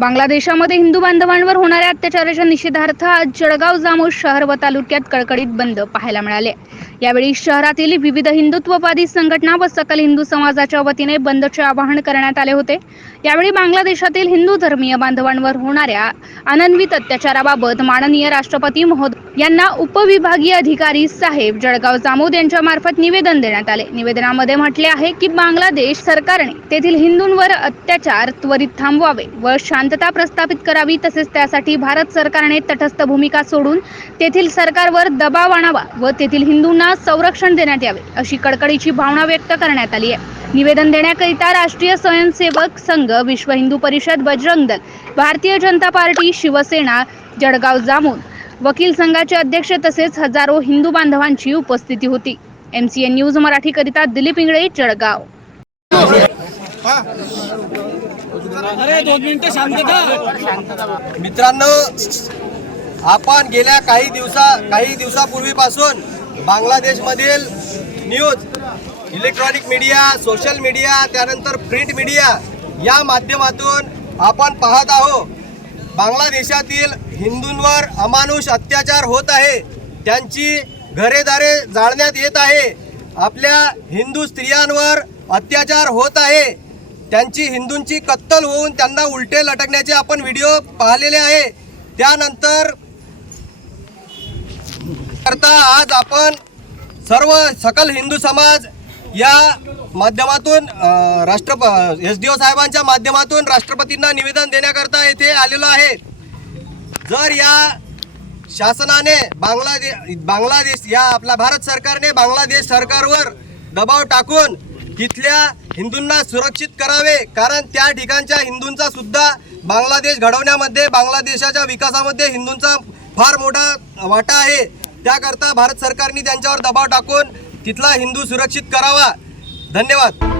बांगलादेशामध्ये हिंदू बांधवांवर होणाऱ्या अत्याचाराच्या निषेधार्थ आज जळगाव जामोद शहर व तालुक्यात कडकडीत बंद पाहायला मिळाले. यावेळी शहरातील विविध हिंदुत्ववादी संघटना व सकल हिंदू समाजाच्या वतीने बंदचे आवाहन करण्यात आले होते. यावेळी बांगलादेशातील हिंदू धर्मीय बांधवांवर होणाऱ्या अनन्वित अत्याचाराबाबत माननीय राष्ट्रपती महोदय यांना उपविभागीय अधिकारी साहेब जळगाव जामोद यांच्या मार्फत निवेदन देण्यात आले. निवेदनामध्ये म्हटले आहे की बांगलादेश सरकारने तेथील हिंदूंवर अत्याचार त्वरित थांबवावे व शांतता प्रस्थापित करावी तसेच त्यासाठी भारत सरकारने तटस्थ भूमिका सोडून तेथील सरकारवर दबाव आणावा व तेथील हिंदूंना संरक्षण देण्यात यावे अशी कडकडीची भावना व्यक्त करण्यात आली आहे. निवेदन देण्याकरिता राष्ट्रीय स्वयंसेवक संघ विश्व हिंदू परिषद बजरंग दल भारतीय जनता पार्टी शिवसेना जळगाव जामोद वकील संघाचे अध्यक्ष तसेच हजारो हिंदू बांधवांची उपस्थिती होती. एमसीएन न्यूज मराठी करिता दिलीप इंगळे जळगाव. अरे दोन मिनिटं शांतता मित्रांनो आपण गेल्या काही दिवसा काही दिवसापूर्वीपासून बांगलादेशमधील news electronic media social media त्यानंतर प्रिंट मीडिया या माध्यमातून आपण पाहत आहोत. बांगलादेशातील हिंदूंवर अमानुष अत्याचार होत आहे. त्यांची घरेदारे जाळण्यात येत आहे. आपल्या हिंदू स्त्रियांवर अत्याचार होत आहे. त्यांची हिंदूंची कत्तल होऊन त्यांना उलटे लटकण्याचे आपण व्हिडिओ पाहिलेले आहे. त्यानंतर करता आज आपण सर्व सकल हिंदू समाज या माध्यमातून राष्ट्र एस डी ओ साहेबांच्या माध्यमातून राष्ट्रपतींना निवेदन देण्याकरता येथे आलेलो आहे. जर या शासनाने बांगलादेश बांगलादेश या आपला भारत सरकारने बांगलादेश सरकारवर दबाव टाकून तिथल्या हिंदूंना सुरक्षित करावे कारण त्या ठिकाणच्या हिंदूंचा सुद्धा बांगलादेश घडवण्यामध्ये बांगलादेशाच्या विकासामध्ये हिंदूंचा फार मोठा वाटा आहे. त्याकरता भारत सरकारने त्यांच्यावर दबाव टाकून तिथला हिंदू सुरक्षित करावा. धन्यवाद.